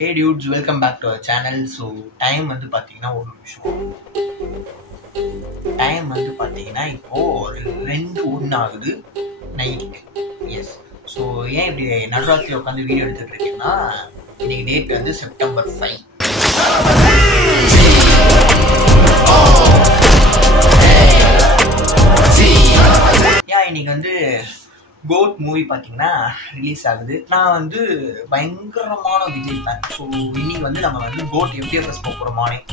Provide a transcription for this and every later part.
Hey dudes, welcome back to our channel. So time வந்து பாத்தீங்கன்னா ஒரு நிமிஷம். டைம் வந்து பாத்தீங்கன்னா இப்போ 2:01 ஆகுது நைட். எஸ். ஸோ ஏன் இப்படி நடுராத்திரி உட்காந்து வீடியோ எடுத்துட்டு இருக்கேன்னா இன்னைக்கு டேட் வந்து செப்டம்பர் 5. ஏன் இன்னைக்கு வந்து கோட் மூவி பார்த்தீங்கன்னா ரிலீஸ் ஆகுது. நான் வந்து பயங்கரமான விஜய் ஃபேன். ஸோ இன்னைக்கு வந்து நம்ம வந்து கோட் FTFS போகிறோம். மார்னிங்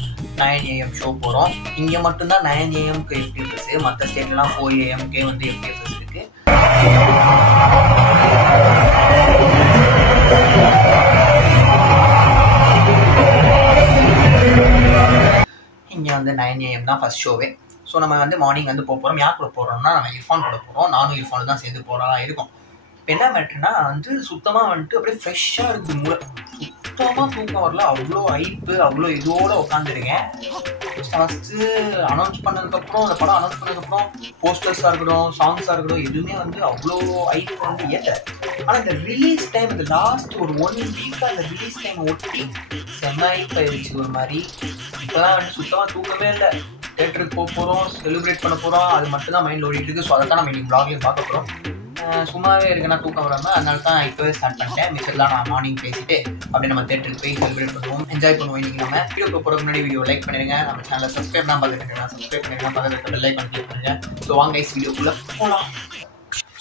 9 AM ஷோ போகிறோம். இங்கே மட்டும்தான் 9 AMக்கு FTFS, மற்ற ஸ்டேட்லாம் 4 AMக்கே வந்து FTFS இருக்கு. இங்கே வந்து 9 AM தான் ஃபர்ஸ்ட் ஷோவே. ஸோ நம்ம வந்து மார்னிங் வந்து போகிறோம். யார் கூட போகிறோம்னா நம்ம இர்ஃபான் கூட போகிறோம். நானும் இர்ஃபான் தான் சேர்ந்து போகிறதா இருக்கும். இப்போ என்ன மேட்ருனா வந்து சுத்தமாக வந்துட்டு அப்படியே ஃப்ரெஷ்ஷாக இருக்குது மூளை. சுத்தமாக தூக்கம் வரல. அவ்வளோ ஐப்பு, அவ்வளோ இதோடு உட்காந்துருக்கேன். ஃபஸ்ட்டு அனௌன்ஸ் பண்ணதுக்கப்புறம், அந்த படம் அனௌன்ஸ் பண்ணதுக்கப்புறம் போஸ்டர்ஸாக இருக்கட்டும், சாங்ஸாக இருக்கட்டும், எதுவுமே வந்து அவ்வளோ ஐப்பு வந்து ஏற்ற. ஆனால் இந்த ரிலீஸ் டைம், இந்த லாஸ்ட் ஒரு 1 வீக்காக இந்த ரிலீஸ் டைம் ஒட்டி செம்ம ஐப் ஆயிடுச்சு ஒரு மாதிரி. இப்போதான் வந்து சுத்தமாக தூக்கமே இல்லை. தேட்டருக்கு போக போகிறோம், செலிப்ரேட் பண்ண போகிறோம், அது மட்டும் தான் மைண்டில் ஓடிட்டு இருக்குது. ஸோ அதை தான் நம்ம இன்னைக்கு ப்ளாக்லையும் பார்க்க போகிறோம். சும்மாவே இருக்குன்னா தூக்கம் வராமல், அதனால தான் இப்போவே ஸ்டார்ட் பண்ணிட்டேன். மிச்சர்லாம் நான் மார்னிங் பேசிட்டு அப்படியே நம்ம தேட்டருக்கு போய் செலிப்ரேட் பண்ணுவோம், என்ஜாய் பண்ணுவோம். இன்னைக்கு நம்ம வீடியோ போகிறதுக்கு முன்னாடி வீடியோ லைக் பண்ணிடுங்க. நம்ம சேனலை சப்ஸ்கிரைப் தான் பார்த்துட்டு சப்ஸ்கிரைப் பண்ணிடுங்க, பக்கத்தில் பெல் ஐக்கான் கிளிக் பண்ணுங்க. ஸோ வாங்க கைஸ் வீடியோக்குள்ளே போகலாம்.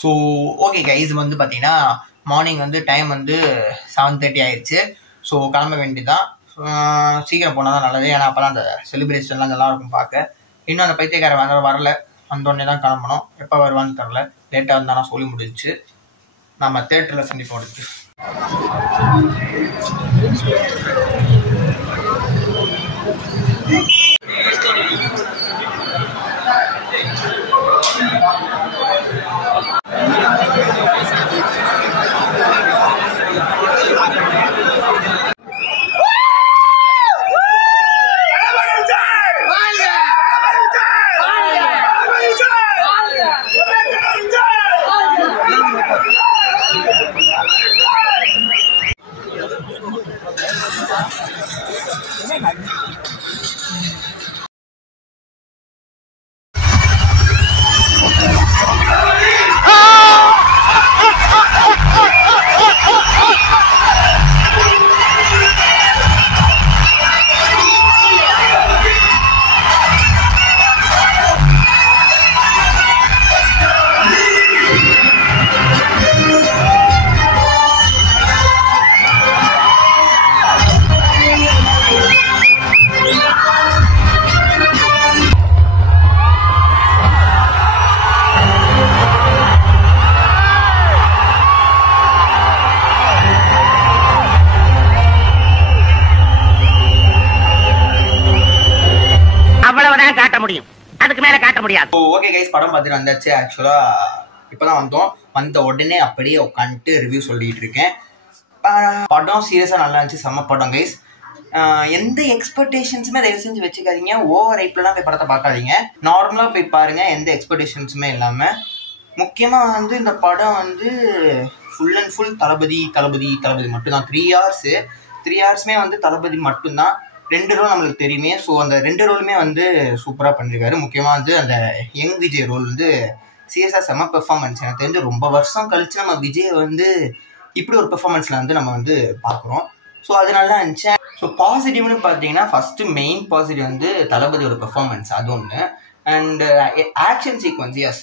ஸோ ஓகே கைஸ், வந்து பார்த்தீங்கன்னா மார்னிங் வந்து டைம் வந்து 7:30 ஆயிடுச்சு. ஸோ கிளம்ப வேண்டியதான். சீக்கிரம் போனால் தான் நல்லது. ஏன்னா அப்போ தான் அந்த செலிப்ரேஷன்லாம் நல்லா இருக்கும் பார்க்க. இன்னும் அந்த பைத்தியக்காரன் வரல. வந்தோடனே தான் கிளம்பணும். எப்போ வருவான்னு தெரில. லேட்டாக இருந்தால் சொல்லி முடிஞ்சிச்சு. நம்ம தேட்டரில் சந்திப்போம். காட்ட முடியும், அதுக்கு மேல காட்ட முடியாது. ஓகே கைஸ், படம் பார்த்துட்டு வந்தாச்சு. ஆக்சுவலா இப்பதான் வந்த உடனே அப்படியே உட்காந்துட்டு ரிவ்யூ சொல்லிட்டு இருக்கேன். படம் சீரியஸா நல்லா இருந்துச்சு. செம்ம படம் கைஸ். எந்த எக்ஸ்பெக்டேஷன்ஸுமே தயவு செஞ்சு வச்சுக்காதீங்க. ஓவர் ஹைப்லாம் போய் படத்தை பார்க்காதீங்க. நார்மலா போய் பாருங்க, எந்த எக்ஸ்பெக்டேஷன்ஸுமே இல்லாம. முக்கியமா வந்து இந்த படம் வந்து ஃபுல் அண்ட் ஃபுல் தளபதி மட்டும்தான். 3 ஹவர்ஸுமே வந்து தளபதி மட்டும்தான். 2 ரோல் நம்மளுக்கு தெரியுமே. ஸோ அந்த 2 ரோலுமே வந்து சூப்பராக பண்ணியிருக்காரு. முக்கியமாக வந்து அந்த யங் விஜய் ரோல் வந்து சீரியஸாக செம்ம பெர்ஃபார்மன்ஸ். எனக்கு தெரிஞ்சு ரொம்ப வருஷம் கழிச்சு நம்ம விஜய் வந்து இப்படி ஒரு பெர்ஃபார்மன்ஸில் வந்து நம்ம வந்து பார்க்குறோம். ஸோ அது நல்லா இருந்துச்சு. ஸோ பாசிட்டிவ்னு பார்த்தீங்கன்னா ஃபஸ்ட்டு மெயின் பாசிட்டிவ் வந்து தளபதியோட பெர்ஃபார்மன்ஸ், அது ஒன்று. And action sequence. எஸ்,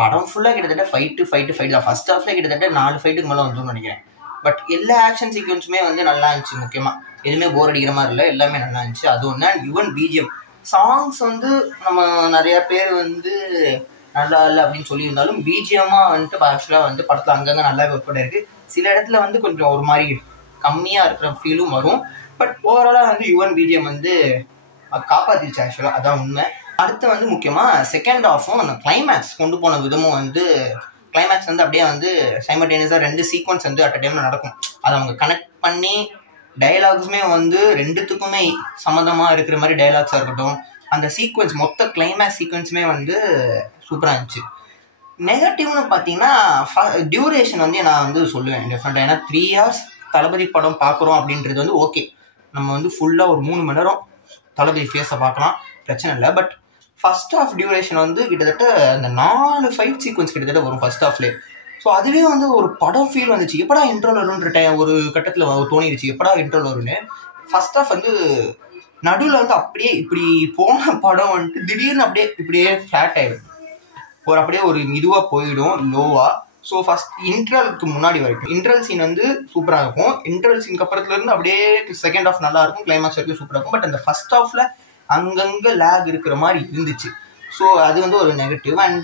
படம் ஃபுல்லாக கிட்டத்தட்ட ஃபைட்டு தான். ஃபர்ஸ்ட் ஹாஃப்ல கிட்டத்தட்ட 4 ஃபைட்டுக்கு மேலே வந்துன்னு நினைக்கிறேன். பட் எல்லா ஆக்ஷன் சீக்வன்ஸுமே வந்து நல்லா இருந்துச்சு. முக்கியமாக எதுவுமே போர் அடிக்கிற மாதிரி இல்லை, எல்லாமே நல்லா இருந்துச்சு. அது ஒன்று. அண்ட் ஈவன் BGM சாங்ஸ் வந்து நம்ம நிறைய பேர் வந்து நல்லா இல்லை அப்படின்னு சொல்லியிருந்தாலும் BGM-ஆக வந்துட்டு ஆக்சுவலாக வந்து படத்தில் அங்கங்கே நல்லா ஒர்க் பண்ணியிருக்கு. சில இடத்துல வந்து கொஞ்சம் ஒரு மாதிரி கம்மியாக இருக்கிற ஃபீலும் வரும். பட் ஓவராலாக வந்து ஈவன் BGM வந்து காப்பாற்றிச்சு ஆக்சுவலாக, அதான் உண்மை. அடுத்து வந்து முக்கியமாக செகண்ட் ஹாஃபும் அந்த கிளைமேக்ஸ் கொண்டு போன விதமும் வந்து, கிளைமேக்ஸ் வந்து அப்படியே வந்து சைமல்டேனியஸாக 2 சீக்வன்ஸ் வந்து அட் அ டைமில் நடக்கும். அதை அவங்க கனெக்ட் பண்ணி டைலாக்ஸுமே வந்து 2த்துக்குமே சம்மந்தமாக இருக்கிற மாதிரி டைலாக்ஸாக இருக்கட்டும், அந்த சீக்வன்ஸ் மொத்த கிளைமேக்ஸ் சீக்வன்ஸுமே வந்து சூப்பராக இருந்துச்சு. நெகட்டிவ்னு பார்த்தீங்கன்னா டியூரேஷன் வந்து நான் வந்து சொல்லுவேன் டெஃபினட்டாக. ஏன்னா 3 ஹவர்ஸ் தளபதி படம் பார்க்குறோம் அப்படின்றது வந்து ஓகே, நம்ம வந்து ஃபுல்லாக ஒரு 3 மணி நேரம் தளபதி ஃபேஸை பார்க்கலாம், பிரச்சனை இல்லை. பட் ஃபர்ஸ்ட் ஆஃப் டியூரேஷன் வந்து கிட்டத்தட்ட அந்த 4 ஃபைட் சீக்வன்ஸ் கிட்டத்தட்ட வரும் ஃபர்ஸ்ட் ஆஃப்லேயே. ஸோ அதுவே வந்து ஒரு படம் ஃபீல் வந்துச்சு. எப்படா இன்ட்ரோல் வரும்ன்ற ஒரு கட்டத்தில் தோணிடுச்சு, எப்படா இன்ட்ரோல் வரும்னு. ஃபர்ஸ்ட் ஆஃப் வந்து நடுவில் வந்து அப்படியே இப்படி போன படம் வந்துட்டு திடீர்னு இப்படியே ஃப்ளாட் ஆகிடும், அப்படியே ஒரு இதுவாக போயிடும் லோவாக. ஸோ ஃபர்ஸ்ட் இன்ட்ரலுக்கு முன்னாடி வரைக்கும் இன்ட்ரல் சீன் வந்து சூப்பராக இருக்கும். இன்ட்ரல் சீனுக்கு அப்புறத்துலேருந்து அப்படியே செகண்ட் ஆஃப் நல்லா இருக்கும், கிளைமாக்ஸ் வரைக்கும் சூப்பராக இருக்கும். பட் அந்த ஃபர்ஸ்ட் ஆஃப்ல அங்கங்கே லேக் இருக்கிற மாதிரி இருந்துச்சு. ஸோ அது வந்து ஒரு நெகட்டிவ். அண்ட்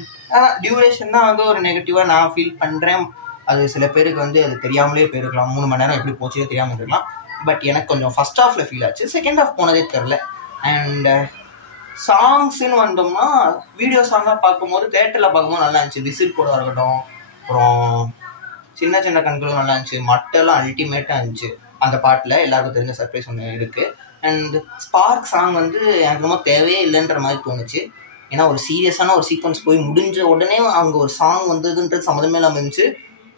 டியூரேஷன் தான் வந்து ஒரு நெகட்டிவாக நான் ஃபீல் பண்ணுறேன். அது சில பேருக்கு வந்து அது தெரியாமலே போயிருக்கலாம், 3 மணி நேரம் எப்படி போச்சே தெரியாமல் இருக்கலாம். பட் எனக்கு கொஞ்சம் ஃபர்ஸ்ட் ஹாஃபில் ஃபீல் ஆச்சு, செகண்ட் ஹாஃப் போனதே தெரில. அண்ட் சாங்ஸ்ன்னு வந்தோம்னா வீடியோ சாங்காக பார்க்கும்போது தேட்டரில் பார்க்கும்போது நல்லா இருந்துச்சு. விசில் கூட இருக்கட்டும், அப்புறம் சின்ன சின்ன கண்களும் நல்லா இருந்துச்சு, மட்டெல்லாம் அல்டிமேட்டாக இருந்துச்சு. அந்த பாட்டில் எல்லாருக்கும் தெரிஞ்ச சர்ப்ரைஸ் ஒன்று இருக்குது. அண்ட் ஸ்பார்க் சாங் வந்து எனக்கு ரொம்ப தேவையே இல்லைன்ற மாதிரி தோணுச்சு. ஏன்னா ஒரு சீரியஸான ஒரு சீக்வன்ஸ் போய் முடிஞ்ச உடனே அவங்க ஒரு சாங் வந்ததுன்றது சம்மந்தமே இல்லாமல் இருந்துச்சு.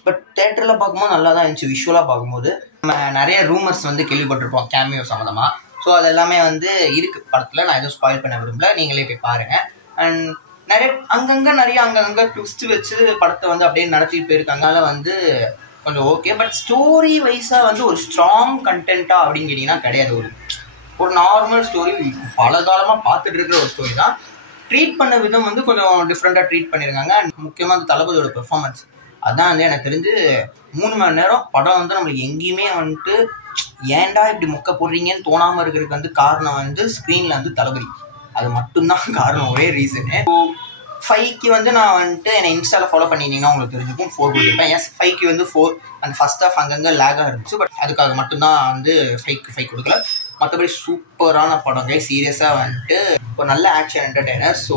பட் தேட்டரில் பார்க்கும்போது நல்லா தான் இருந்துச்சு. விஷுவலாக பார்க்கும்போது நம்ம நிறைய ரூமர்ஸ் வந்து கேள்விப்பட்டிருப்போம் கேமியோ சம்மந்தமாக. ஸோ அது எல்லாமே வந்து இருக்குது படத்தில். நான் எதுவும் ஸ்பாயில் பண்ண விரும்பல, நீங்களே போய் பாருங்கள். அண்ட் அங்கங்கே ட்விஸ்ட் வச்சு படத்தை வந்து அப்படியே நடத்திட்டு போயிருக்காங்க. அதனால வந்து கொஞ்சம் ஓகே. பட் ஸ்டோரி வைஸாக வந்து ஒரு ஸ்ட்ராங் கண்டென்ட்டா அப்படின்னு கேட்டிங்கன்னா கிடையாது. ஒரு நார்மல் ஸ்டோரி, பல காலமாக பார்த்துட்டு இருக்கிற ஒரு ஸ்டோரி தான். ட்ரீட் பண்ண விதம் வந்து கொஞ்சம் டிஃப்ரெண்ட்டாக ட்ரீட் பண்ணியிருக்காங்க. அண்ட் முக்கியமாக அந்த தளபதியோட பெர்ஃபார்மன்ஸ் அதான் வந்து எனக்கு தெரிஞ்சு 3 மணி நேரம் படம் வந்து நம்மளுக்கு எங்கேயுமே வந்துட்டு ஏன்டா இப்படி மொக்க போடுறீங்கன்னு தோணாமல் இருக்கிறதுக்கு வந்து காரணம் வந்து ஸ்க்ரீனில் வந்து தளபதி, அது மட்டும்தான் காரணம், ஒரே ரீசனு. 5க்கு வந்து நான் வந்துட்டு என்னை இன்ஸ்டாவில் ஃபாலோ பண்ணியிருந்தீங்கன்னா உங்களுக்கு தெரிஞ்சுக்கும் 4 கொடுத்துருப்பேன். எஸ் 5க்கு வந்து 4 அந்த ஃபர்ஸ்ட் ஆஃப் அங்கங்கே லேகாக இருந்துச்சு. பட் அதுக்காக மட்டும்தான் வந்து 5க்கு 5 கொடுக்கல. மற்றபடி சூப்பரான படங்க, சீரியஸாக வந்துட்டு ஒரு நல்ல ஆக்ஷன் என்டர்டெய்னர். ஸோ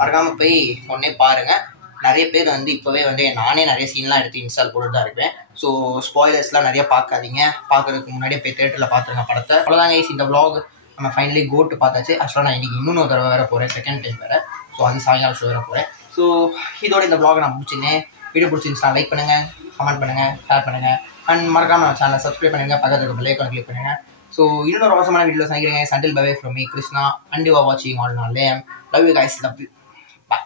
மறக்காமல் போய் ஒன்றே பாருங்கள். நிறைய பேர் வந்து இப்போவே வந்து நானே நிறைய சீன்லாம் எடுத்து இன்ஸ்டால் போட்டு தான் இருப்பேன். ஸோ ஸ்பாய்லர்ஸ்லாம் நிறைய பார்க்காதீங்க, பார்க்கறதுக்கு முன்னாடியே போய் தேட்டரில் பார்த்துருங்க படத்தை. அவ்வளோதாங்க இந்த vlog நம்ம ஃபைனலி கோட்டு பார்த்தாச்சு. ஆக்சுவலாக நான் இன்றைக்கி இன்னொரு தடவை வேறு போகிறேன், செகண்ட் டைம் வேறு. ஸோ அது சாயங்காலம் ஷோ வேறு போகிறேன். ஸோ இதோட இந்த vlog நான் முடிச்சிருந்தேன். வீடியோ பிடிச்சிருந்துச்சுன்னா லைக் பண்ணுங்கள், கமெண்ட் பண்ணுங்கள், ஷேர் பண்ணுங்கள். அண்ட் மறக்காமல் நம்ம சேனலை சப்ஸ்கிரைப் பண்ணுங்கள், பக்கத்துக்கு பெல் ஐகானை கிளிக் பண்ணுங்கள். ஸோ இன்னொரு அவசரமான வீடியோஸ் நினைக்கிறேன். சண்டில் bye from me Krishna and you are வாட்சிங் ஆல் நாள். Love you guys, love you, bye.